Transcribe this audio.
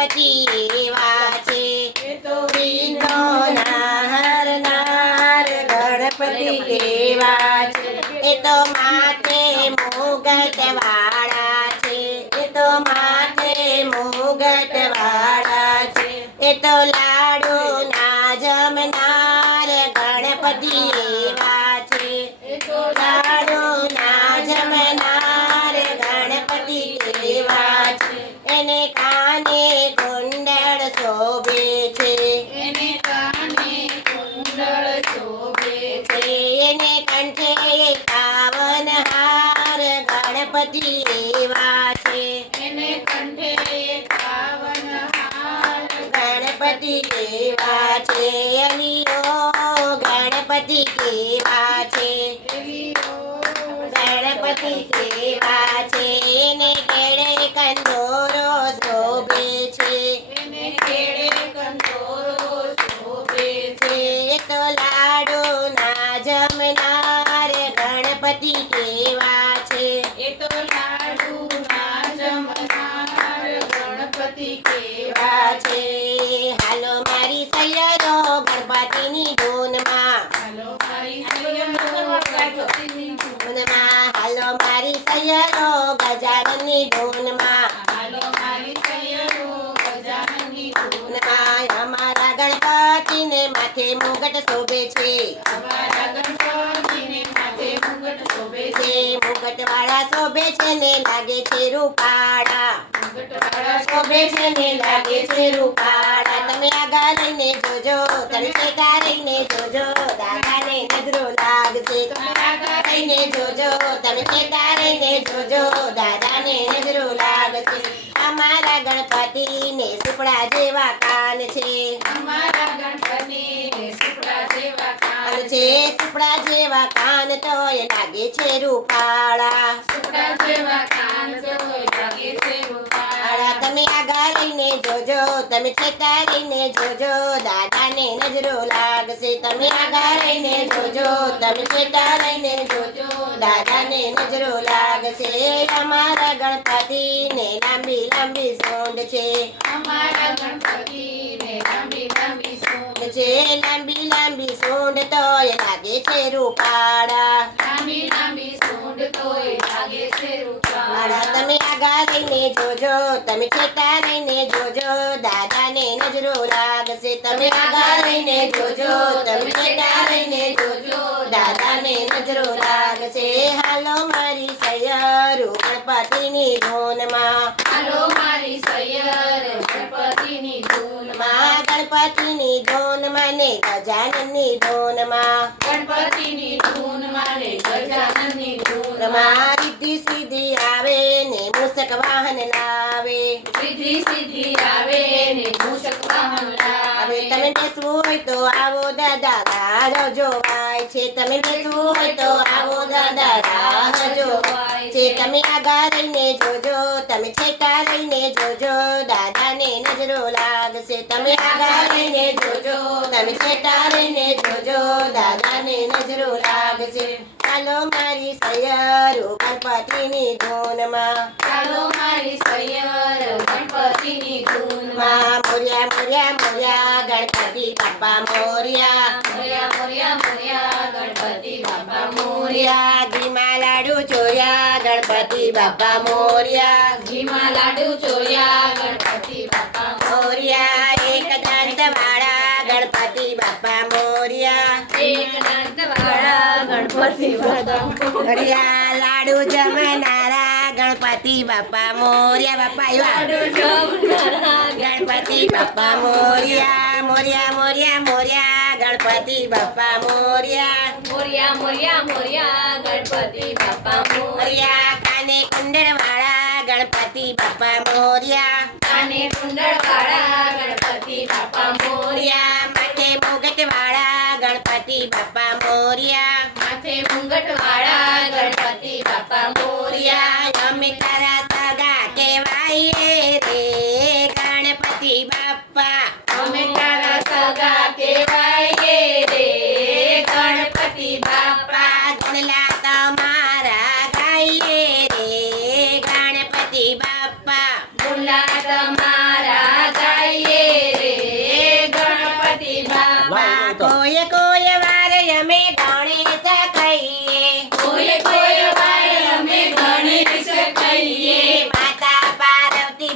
ગણપતિ એવા છે એ તો વિઘ્નોના હરનાર ગણપતિ એવા છે એ તો માથે મુગટ વાળા છે એ તો માથે મુગટ વાળા છે એ તો લાડુ ના જમનાર ગણપતિ એવા છે એ તો લાડુ ના જમનાર ગણપતિ એવા છે એને કાને કુંડળ શોભે છે એને કાને કુંડળ શોભે છે એને કંઠે પાવન હાર ગણપતિ એવા છે એને કંઠે પાવન હાર ગણપતિ એવા છે અલિયો ગણપતિ કેવા છે ગણપતિ કેવા છે એને કેળે કંદોરો શોભે છે એને કેળે કંદોરો શોભે છે તો લાડુ ના જમનાર ગણપતિ કેવા છે એ તો લાડુ ના જમનાર ગણપતિ કેવા છે હાલો મારી સૈયરો ગણપતિની ધૂનમાં હાલો મારી સૈયરો ગણપતિની ધૂનમાં હાલો મારી સૈયરો ગજાનનની ધૂનમાં હાલો મારી સૈયરો ગજાનનની ધૂનમાં અમારા ગણપતિને માથે મુગટ શોભે છે અમારા ગણપતિને માથે મુગટ શોભે છે મુગટ વાળા શોભે છે ને લાગે છે રૂપાળા મુગટ વાળા શોભે છે ને લાગે છે રૂપાળા તમે આગળ લઈને જોજો તમે છેટા રહીને જોજો દાદાને નજરો લાગશે તમે આગળ લઈને જોજો તમે છેટા રહીને જોજો દાદાને નજરો લાગશે અમારા ગણપતિને સુપડા જેવા કાન છે અમારા ગણપતિને સુપડા જેવા કાન છે સુપડા જેવા કાન તો એ લાગે છે રૂપાળા સુપડા જેવા કાન તો એ લાગે છે રૂપાળા તમે આગળ લઈને જોજો તમે છેટા રહીને જોજો દાદાને નજરો લાગશે તમે આગળ લઈને જોજો તમે છેટા રહીને જોજો દાદાને નજરો લાગશે અમારા ગણપતિને લાંબી લાંબી સૂંઢ છે અમારા ગણપતિને લાંબી લાંબી સૂંઢ છે લાંબી લાંબી સૂંઢ તો એ લાગે છે રૂપાળા લાંબી લાંબી સૂંઢ તો એ લાગે છે રૂપાળા તમે આગળ લઈને જોજો તમે છેટા રહીને જોજો દાદાને નજરો લાગશે તમે આગળ લઈને જોજો તમે છેટા રહીને જોજો દાદાને નજરો લાગશે હાલો મારી સૈયરો ગણપતિની ધૂનમાં હાલો મારી સૈયરો ગણપતિની ધૂનમાં ગણપતિની ધૂનમાં ને ગજાનનની ધૂનમાં ગણપતિની ધૂનમાં ને ગજાનનની ધૂનમાં રિદ્ધિ સિદ્ધિ આવે ને મૂષક વાહન લાવે રિદ્ધિ સિદ્ધિ આવે ને મૂષક વાહન લાવે તમે બેસવું હોય તો આવો દાદા રાહ જોવાય છે તમે બેસવું હોય તો આવો દાદા રાહ જોવાય છે તમે આગળ રહીને જોજો તમે છેટા રહીને જોજો દાદાને નજરો લાગશે તમે આગળ રહીને જોજો તમે છેટા રહીને જોજો દાદાને નજરો લાગશે ચાલો મારી સૈયરો ગણપતિની ધૂનમાં ચાલો મારી સૈયરો ગણપતિની ધૂનમાં મોર્યા મોર્યા મોર્યા ગણપતિ બાપા મોર્યા મોર્યા મોર્યા મોર્યા ગણપતિ બાપા મોર્યા ઘીમાં લાડુ ચોર્યા ગણપતિ બાપા મોર્યા ઘીમાં લાડુ ચોર્યા ગણપતિ બાપા મોર્યા એક દંત વાળા ગણપતિ બાપા મોર્યા એક દંત વાળા ગણપતિ બાપા મોર્યા લાડુ જમનારા ગણપતિ બાપા મોર્યા બાપા ગણપતિ બાપા મોર્યા મોર્યા મોર્યા મોર્યા ગણપતિ બાપા મોર્યા મોર્યા મોર્યા મોર્યા ગણપતિ બાપા મોર્યા કાને કુંડળ વાળા ગણપતિ બાપા મોર્યા કાને કુંડળ વાળા ગણપતિ બાપા મોર્યા માથે મુગટ વાળા ગણપતિ બાપા મોર્યા માથે મુગટ વાળા ગણપતિ બાપા મોર્યા અમે તારા સગા કહેવાય રે ગણપતિ બાપા અમે તારા સગા કહેવાય રે ગણપતિ બાપા ગણલા તમારા ગાઈએ રે ગણપતિ બાપા ગણલા તમારા